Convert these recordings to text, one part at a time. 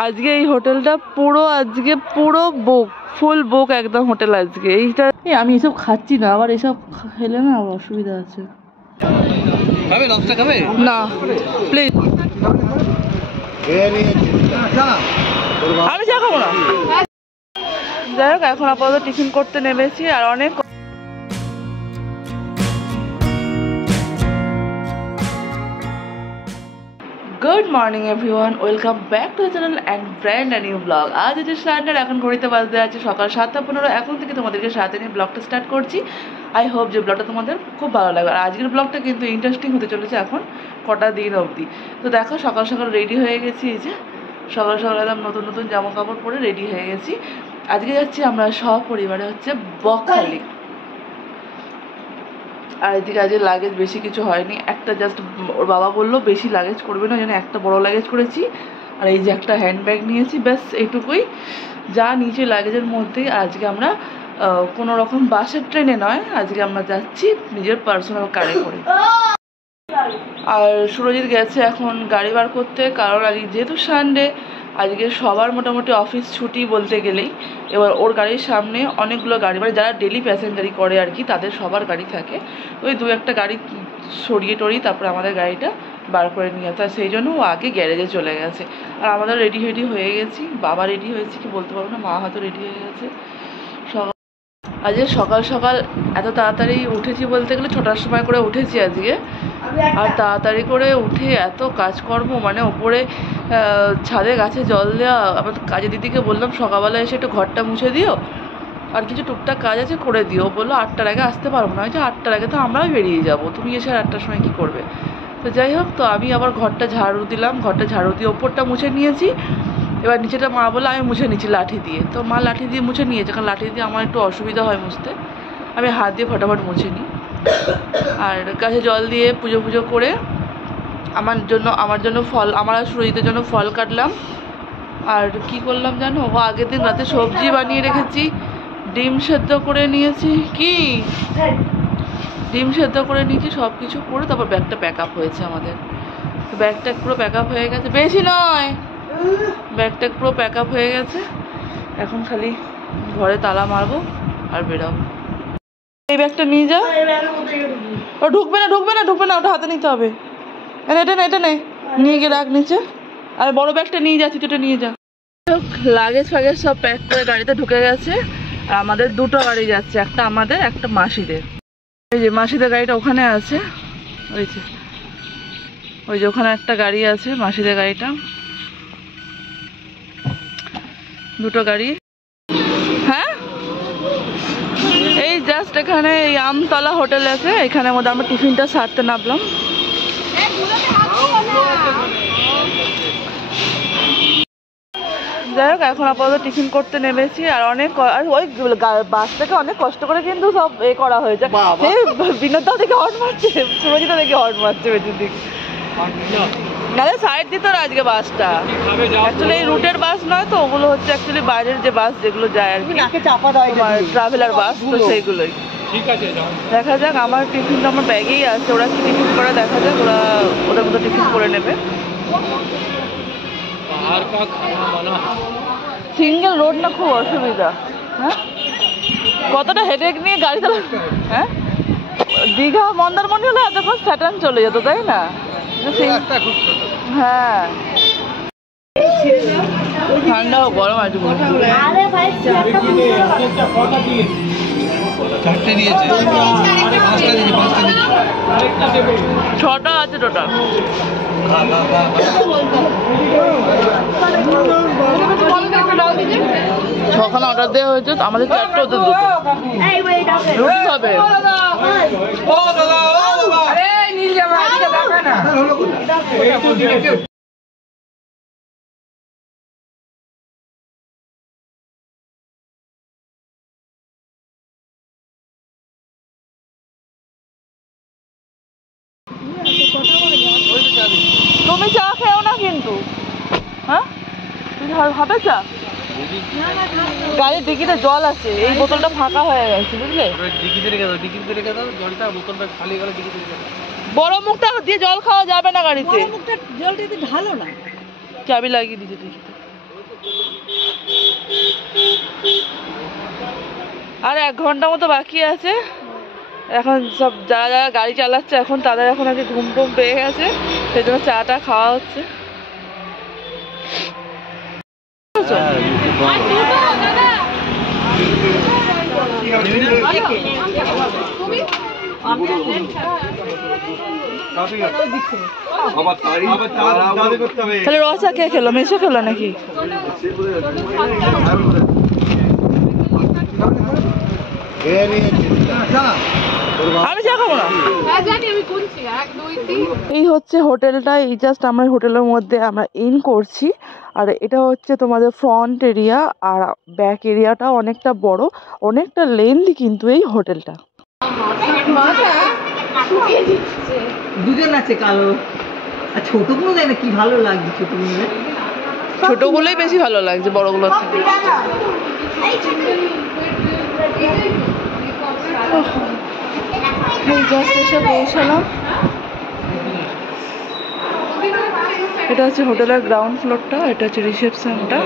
আজকে এই হোটেলটা পুরো বুক, ফুল বুক একদম হোটেল আজকে। এইটা আমি এসব খাচ্ছি না, আবার এসব খেলে না অসুবিধা আছে। না প্লিজ, আমি চা খাবো না। যাই হোক, এখন আপাতত টিফিন করতে নেমেছি। আর অনেক good morning everyone, welcome back to the channel and brand new blog. আজ হচ্ছে সানডে, এখন ঘড়িতে বাজতে আছে সকাল 7:15। এখন থেকে তোমাদেরকে সাথে নিয়ে ব্লগটা স্টার্ট করছি। আই হোপ যে ব্লগটা তোমাদের খুব ভালো লাগবে। আর আজকের ব্লগটা কিন্তু ইন্টারেস্টিং হতে চলেছে এখন কটা দিন অবধি। তো দেখো, সকাল সকাল রেডি হয়ে গেছি। এই যে সকাল সকাল একদম নতুন নতুন জামা কাপড় পরে রেডি হয়ে গেছি। আজকে যাচ্ছি আমরা সপরিবারে হচ্ছে বকখালি। আর এদিকে আজকে লাগেজ বেশি কিছু হয়নি, একটা জাস্ট ওর বাবা বললো বেশি লাগেজ করবে না, ওই জন্য একটা বড় লাগেজ করেছি। আর এই যে একটা হ্যান্ডব্যাগ নিয়েছি, ব্যাস এইটুকুই যা নিচে লাগেজের মধ্যেই। আজকে আমরা কোনো রকম বাসের ট্রেনে নয়, আজকে আমরা যাচ্ছি নিজের পার্সোনাল কারে করে। আর সুরজিৎ গেছে এখন গাড়ি বার করতে, কারণ আজকে যেহেতু সানডে, আজকে সবার মোটামুটি অফিস ছুটি বলতে গেলেই। এবার ওর গাড়ির সামনে অনেকগুলো গাড়ি, মানে যারা ডেলি প্যাসেঞ্জারি করে আর কি, তাদের সবার গাড়ি থাকে। ওই দু একটা গাড়ি সরিয়ে টরিয়ে তারপরে আমাদের গাড়িটা বার করে নিয়ে আসে। সেই জন্য ও আগে গ্যারেজে চলে গেছে। আর আমাদের রেডি হয়ে গেছি, বাবা রেডি হয়েছে কি বলতে পারবো না, মা হয়তো রেডি হয়ে গেছে। আজকে সকাল সকাল এত তাড়াতাড়ি উঠেছি বলতে গেলে 6টার সময় করে উঠেছি আজকে। আর তাড়াতাড়ি করে উঠে এত কাজকর্ম, মানে ওপরে ছাদে গাছে জল দেওয়া। আবার কাজে দিদিকে বললাম সকালবেলা এসে একটু ঘরটা মুছে দিও, আর কিছু টুকটাক কাজ আছে করে দিও। বললো 8টার আগে আসতে পারবো না। হয়তো 8টার আগে তো আমরাও বেরিয়ে যাবো, তুমি এসে 8টার সময় কী করবে। তো যাই হোক, তো আমি আবার ঘরটা ঝাড়ু দিলাম, ঘরটা ঝাড়ু দিয়ে ওপরটা মুছে নিয়েছি। এবার নিচেটা মা বলে আমি মুছে নিচ্ছি লাঠি দিয়ে। তো মা লাঠি দিয়ে মুছে নিয়েছে, কারণ লাঠি দিয়ে আমার একটু অসুবিধা হয় মুছতে, আমি হাত দিয়ে ফটাফট মুছে নিই। আর গাছে জল দিয়ে পুজো করে আমার জন্য ফল, আমার আর সুরজিতের জন্য ফল কাটলাম। আর কি করলাম জানো, ও আগের দিন রাতে সবজি বানিয়ে রেখেছি, ডিম সেদ্ধ করে নিয়েছি। কি ডিম সেদ্ধ করে নিয়েছি, সব কিছু করে তারপর ব্যাগটা প্যাক আপ হয়েছে আমাদের। ব্যাগটা পুরো প্যাক আপ হয়ে গেছে, বেশি নয়, ব্যাগটা পুরো প্যাক আপ হয়ে গেছে। এখন খালি ঘরে তালা মারবো আর বেরাবো। এই ব্যাগটা নিয়ে যা। ও ঢুকবে না, ওটা হাতে নিতে হবে। এটা নে, নিয়ে গিয়ে রাখ নিচে। আর বড় ব্যাগটা নিয়ে যাচ্ছি, ওটা নিয়ে যা। লাগেজ ফাগেজ সব প্যাক করে গাড়িতে ঢুকে গেছে। আর আমাদের দুটো গাড়ি যাচ্ছে, একটা আমাদের, একটা মাসিদের। এই যে মাসিদের গাড়িটা ওখানে আছে, ওই যে ওখানে একটা গাড়ি আছে, মাসিদের গাড়িটা। দুটো গাড়ি। হ্যাঁ, এই জাস্ট এখানে এই আমতলা হোটেল আছে, এখানের মধ্যে আমরা টিফিনটা সারতে নামলাম। যাই হোক, এখন আপাতত টিফিন করতে নেমেছি। আর ওই বাস থেকে অনেক কষ্ট করে কিন্তু সব করা হয়েছে। বিনোদটাও দেখে হর্ন মারছে, সুরজিতও দেখে হর্ন মারছে পেছন দিকে। নাহলে সাইড দিত না আজকে বাসটা। অ্যাকচুয়ালি এই রুটের বাস নয় তো, ওগুলো হচ্ছে অ্যাকচুয়ালি বাইরের যে বাস যেগুলো যায় আর কি, ট্রাভেলার বাস, তো সেইগুলোই। দেখা যাক, আমার টিফিন তো আমার ব্যাগেই আছে, ওরা কি টিফিন করে দেখা যাক, ওরা ওদের মতো টিফিন করে নেবে। সিঙ্গেল রোড না, খুব অসুবিধা। হ্যাঁ, কতটা হেডেক নিয়ে গাড়ি চালানো। হ্যাঁ, দীঘা মন্দারমণি হলে এতক্ষণ স্যাটার্ন চলে যেত, তাই না? হ্যাঁ, ঠান্ডা হোক গরম আছে। ছটা আছে টোটাল। ছখানা অর্ডার দেওয়া হয়েছে, আমাদের 4টে, ওদের 2টো। রুটি হবে। তুমি চা খেও না কিন্তু। হ্যাঁ, তুমি হবে চা? গাড়ির ডিকিতে জল আছে, এই বোতলটা ফাঁকা হয়ে গেছে, বুঝলে? বড় মুখটা দিয়ে জল খাওয়া যাবে না গাড়িতে, জলটা ঢালো না। চাবি লাগিয়ে দিয়েছে ডিকিতে। আর 1 ঘন্টা মতো বাকি আছে। এখন সব যারা যারা গাড়ি চালাচ্ছে এখন তাদের এখন আজকে ঘুম টুম পেয়ে গেছে, সেই জন্য চাটা খাওয়া হচ্ছে। তাহলে রসা কে খেলো, মেশো খেলো নাকি? আমি চা খাবো না। এই হচ্ছে হোটেলটা, এই জাস্ট আমরা হোটেলের মধ্যে আমরা ইন করছি। আর এটা হচ্ছে তোমাদের ফ্রন্ট এরিয়া, আর ব্যাক এরিয়াটা অনেকটা বড়, অনেকটা লেন্থি কিন্তু এই হোটেলটা। দুজন আছে কালো আর ছোটগুলো দেয় না, কি ভালো লাগছে ছোটগুলো। ছোটগুলোই বেশি ভালো লাগছে বড়গুলো থেকে। জাস্ট এসে পৌঁছালাম। এটা হচ্ছে হোটেলের গ্রাউন্ড ফ্লোরটা, এটা হচ্ছে রিসেপশনটা।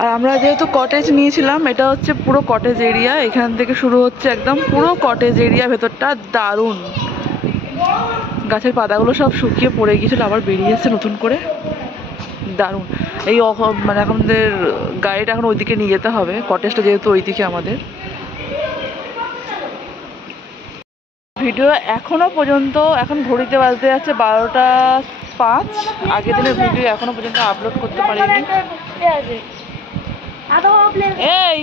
আর আমরা যেহেতু কটেজ নিয়েছিলাম, এটা হচ্ছে পুরো কটেজ এরিয়া, এখান থেকে শুরু হচ্ছে একদম পুরো কটেজ এরিয়া। ভেতরটা দারুণ, গাছের পাতাগুলো সব শুকিয়ে পড়ে গিয়েছিল, আবার বেরিয়েছে নতুন করে, দারুণ। এই মানে আমাদের গাড়িটা এখন ওইদিকে নিয়ে যেতে হবে, কটেজটা যেহেতু ওইদিকে আমাদের। ভিডিও এখনো পর্যন্ত, এখন ঘড়িতে বাজতে যাচ্ছে 12টা 5। আগের দিনের ভিডিও এখনো পর্যন্ত আপলোড করতে পারিনি। এই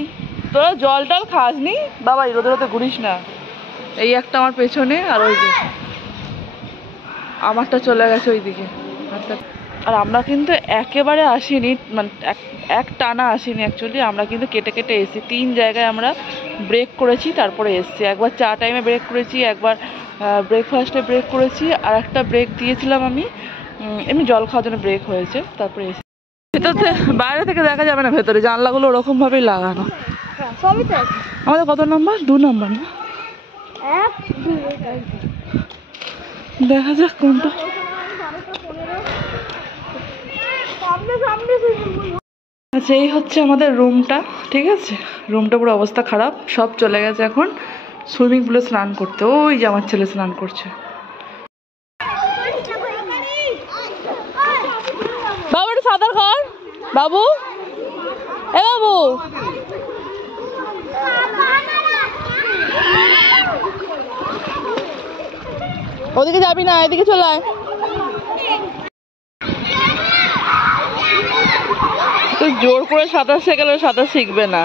তোরা জল টল খাসনি বাবা, রোদে রোদে ঘুরিস না। এই একটা আমার পেছনে, আর ওই যে আমারটা চলে গেছে ওইদিকে। আর আমরা কিন্তু একেবারে আসিনি, মানে এক টানা আসিনি অ্যাকচুয়ালি, আমরা কিন্তু কেটে কেটে এসেছি। 3 জায়গায় আমরা ব্রেক করেছি, তারপরে এসেছি। একবার চা টাইমে ব্রেক করেছি, একবার ব্রেকফাস্টে ব্রেক করেছি, আর একটা ব্রেক দিয়েছিলাম আমি এমনি জল খাওয়ার জন্য ব্রেক হয়েছে, তারপরে এসেছি। ভেতরে বাইরে থেকে দেখা যাবে না, ভেতরে জানলাগুলো ওরকমভাবেই লাগানো। আমাদের কত নাম্বার? 2 নাম্বার না? দেখা যাক কোনটা। আচ্ছা, এই হচ্ছে আমাদের রুমটা, ঠিক আছে। রুমটা পুরো অবস্থা খারাপ, সব চলে গেছে এখন সুইমিং পুলে স্নান করতে। ওই যে আমার ছেলে স্নান করছে। বাবু একটু সাঁতার কর বাবু, এ বাবু। ওদিকে যাবি না, এদিকে চলে আয়। তুই জোর করে সাঁতার শেখালে সাঁতার শিখবে না।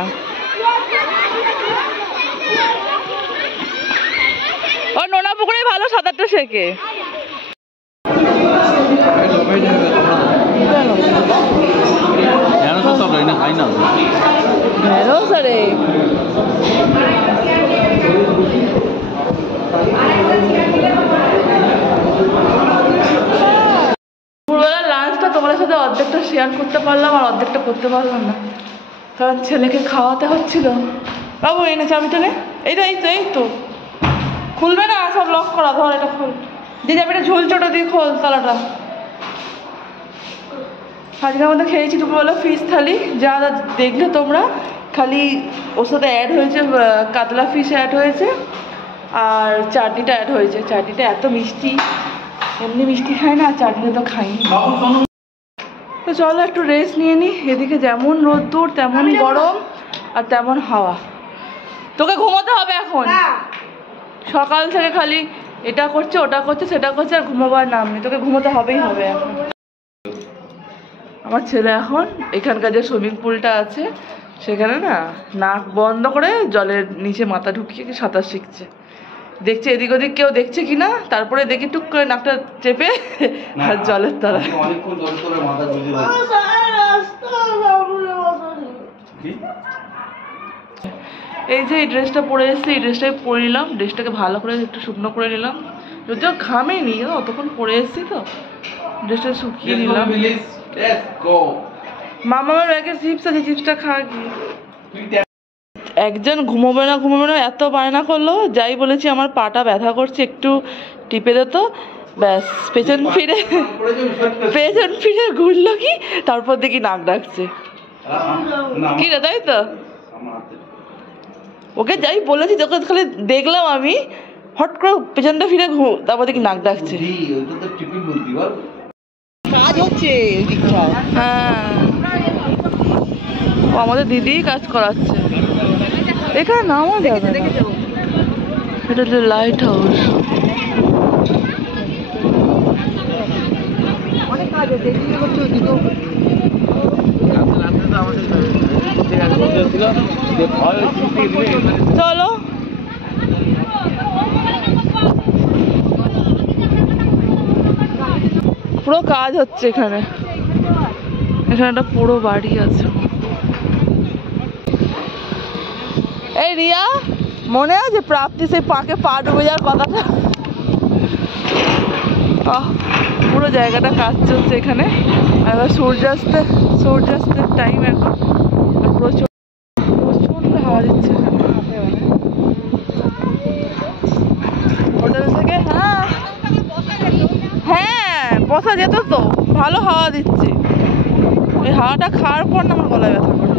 ও নোনা পুকুরে ভালো সাঁতারটা শেখে। দুপুরবেলা লাঞ্চটা তোমাদের সাথে অর্ধেকটা শেয়ার করতে পারলাম, আর অর্ধেকটা করতে পারলাম না, কারণ ছেলেকে খাওয়াতে হচ্ছিল। বাবু এনে চাবিটা নে। এইটা এই তো খুলবে না, সব লক করা। ধর এটা খোল, যে চাবিটা ঝুলছোটা দিয়ে খোল তালাটা। আজকে আমাদের খেয়েছি দুপুরবেলা ফিশ থালি, যা যা দেখলে তোমরা। খালি ওর সাথে অ্যাড হয়েছে কাতলা ফিশ অ্যাড হয়েছে, আর চাটনিটা অ্যাড হয়েছে। চাটনিটা এত মিষ্টি, এমনি মিষ্টি খাই না, চাটনি তো খাইনি। তো চলো একটু রেস্ট নিয়ে নিই। এদিকে যেমন রোদ্দুর তেমন গরম আর তেমন হাওয়া। তোকে ঘুমোতে হবে এখন, সকাল থেকে খালি এটা করছে ওটা করছে সেটা করছে, আর ঘুমাবার নাম নেই। তোকে ঘুমোতে হবেই হবে এখন। আমার ছেলে এখন এখানকার যে সুইমিং পুলটা আছে সেখানে না নাক বন্ধ করে জলের নিচে মাথা ঢুকিয়ে সাঁতার শিখছে। দেখছে এদিক ওদিক কেউ দেখছে কিনা, তারপরে দেখি টুক করে নাকটা চেপে আর জলের তলায়। এই যে এই ড্রেসটা পরে এসেছি, এই ড্রেসটাকে পরে নিলাম। ড্রেসটাকে ভালো করে একটু শুকনো করে নিলাম, যদিও ঘামে নি, অতক্ষণ পরে এসেছি তো। ড্রেসটা শুকিয়ে নিলাম। মামার ব্যাগে চিপস আছে, চিপসটা খা গিয়ে। একজন ঘুমোবে না এত বায়না করলো। যাই বলেছি আমার পাটা ব্যথা করছে, একটু টিপে দে তো। ব্যাস পেছন ফিরে ঘুরলো কি, তারপর দেখি নাক ডাকছে। কি রে, তাই তো? ওকে যাই বলেছি, তোকে খালি দেখলাম আমি, হট করে পেছনটা ফিরে তারপর দেখি নাক ডাকছে। কাজ হচ্ছে হ্যাঁ, ও আমাদের দিদি কাজ করাচ্ছে এখানে, নামা যাবে না। এটা হচ্ছে লাইট হাউস। অনেক কাজ হচ্ছে, এদিকে করছে ওদিকেও করছে। চলো পুরো কাজ হচ্ছে এখানে, এখানে একটা পুরো বাড়ি আছে। এই রিয়া, মনে আছে প্রাপ্তি সেই পাকে পা ডুবে যাওয়ার কথাটা? পুরো জায়গাটা কাজ চলছে এখানে। আর এবার সূর্যাস্তের টাইম এখন, প্রচন্ড হাওয়া দিচ্ছে হোটেল থেকে। হ্যাঁ বসা যেত তো, ভালো হাওয়া দিচ্ছে। এই হাওয়াটা খাওয়ার পর না আমার গলায় ব্যথা করে।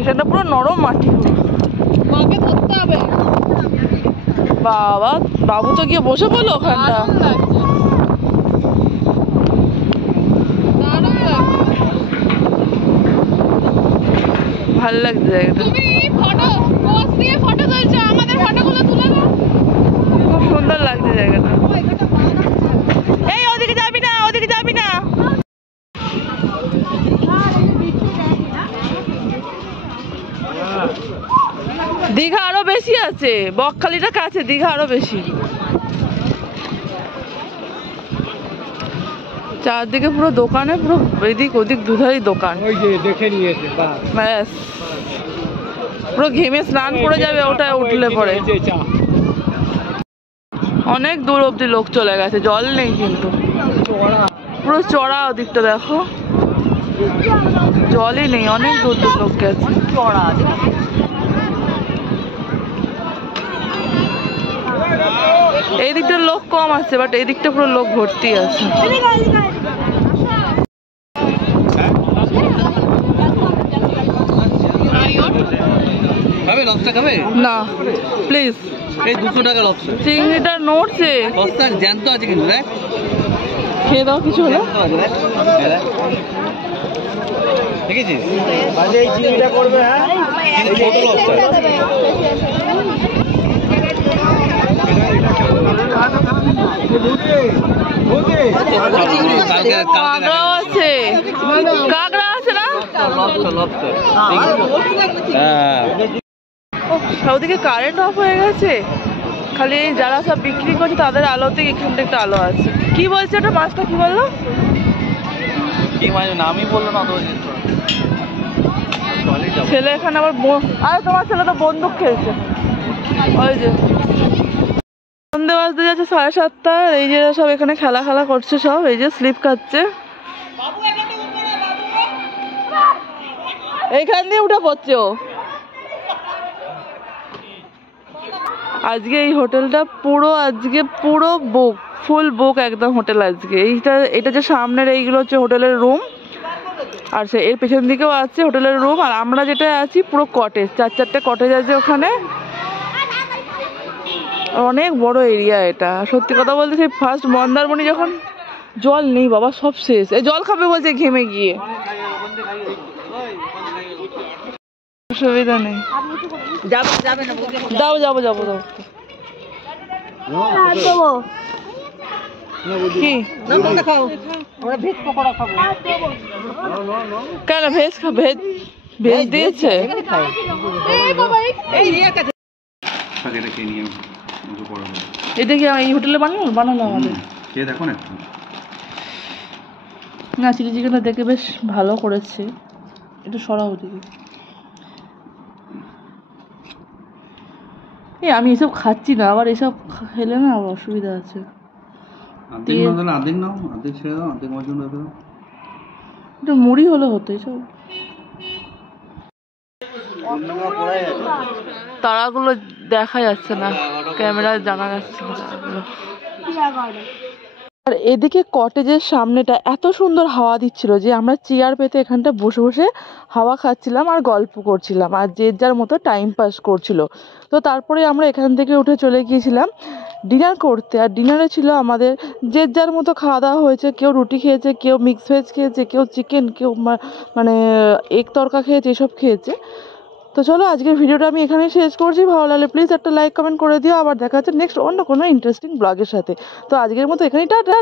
এখানটা পুরো নরম মাটি। বাবা, বাবু তো গিয়ে বসে পড়লো ওখানটা। ভাল লাগছে জায়গাটা, খুব সুন্দর লাগছে জায়গাটা। এই ওদিকে যাবি না, ওদিকে যাবি না। দীঘা আরো বেশি আছে, বকখালিটা কাছে, দীঘা আরো বেশি। চারদিকে পুরো দোকানে, পুরো এদিক ওদিক দুধারই দোকান। ব্যাস পুরো ঘেমে স্নান করে যাবে ওটায় উঠলে পরে। অনেক দূর অব্দি লোক চলে গেছে, জল নেই কিন্তু পুরো চড়া। ওদিকটা দেখো, জলই নেই, অনেক দূর দূর লোক গেছে। চড়া এই দিকটার লোক কম আছে, বাট এই দিকটা পুরো লোক ভর্তি আছে। না প্লিজ, এই 200 টাকা লবস্টার। চিংড়িটা নড়ছে, লবস্টার জ্যান্ত আছে কিন্তু, দেখ খেয়ে দাও কিছু হলো। দেখেছিস বাজে এই চিংড়িটা করবে। হ্যাঁ ছোট লবস্টার। কাঁকড়াও আছে, কাঁকড়া আছে না? ওদিকে কারেন্ট অফ হয়ে গেছে, খালি যারা সব বিক্রি করছে তাদের আলোতে এখানটা একটা আলো আছে। কি বলছে ওটা, মাছটা কি বললো? কি মানে নামই বললো না তো। ছেলে এখানে আবার, আরে তোমার ছেলে তো বন্দুক খেলছে। ওই যে সন্ধে বাজতে যাচ্ছে 7:30। এই যে সব এখানে খেলা করছে সব, এই যে স্লিপ খাচ্ছে। এইখান দিয়ে উঠে পড়ছে ও। আজকে এই হোটেলটা পুরো বুক, ফুল বুক একদম হোটেল আজকে। এটা যে সামনের এইগুলো হচ্ছে হোটেলের রুম, আর এর পেছন দিকেও আছে হোটেলের রুম। আর আমরা যেটা আছি পুরো কটেজ, 4-4টে কটেজ আছে ওখানে। অনেক বড় এরিয়া এটা। সত্যি কথা বলতে সেই ফার্স্ট মন্দারমণি যখন, জল নেই বাবা, সব শেষ। এই জল খাবে বলছে ঘেমে গিয়ে, অসুবিধা নেই। যাবো কি কেন, ভেজ দিয়েছে? এটা কি এই হোটেলে বানানো আমাদের? দেখো না, চিলি চিকেনটা দেখে বেশ ভালো করেছে। একটু সরাও দিকে। এই আমি এসব খাচ্ছি না, আবার এসব খেলে না আবার অসুবিধা আছে। একটু মুড়ি হলে হতো। এসব তারাগুলো দেখা যাচ্ছে না, ক্যামেরায় জানা যাচ্ছে না। আর এদিকে কটেজের সামনেটা এত সুন্দর হাওয়া দিচ্ছিল যে আমরা চেয়ার পেতে এখানটা বসে বসে হাওয়া খাচ্ছিলাম আর গল্প করছিলাম, আর যে যার মতো টাইম পাস করছিল। তো তারপরে আমরা এখান থেকে উঠে চলে গিয়েছিলাম ডিনার করতে। আর ডিনারে ছিল আমাদের যে যার মতো খাওয়া দাওয়া হয়েছে, কেউ রুটি খেয়েছে, কেউ মিক্স ভেজ খেয়েছে, কেউ চিকেন, কেউ মানে এগ তরকা খেয়েছে, এসব খেয়েছে। তো চলো আজকের ভিডিওটা আমি এখানে শেষ করছি। ভালো লাগলে প্লিজ একটা লাইক কমেন্ট করে দিও। আবার দেখা হচ্ছে নেক্সট অন্য কোনো ইন্টারেস্টিং ব্লগের সাথে। তো আজকের মতো এখানেই টাটা।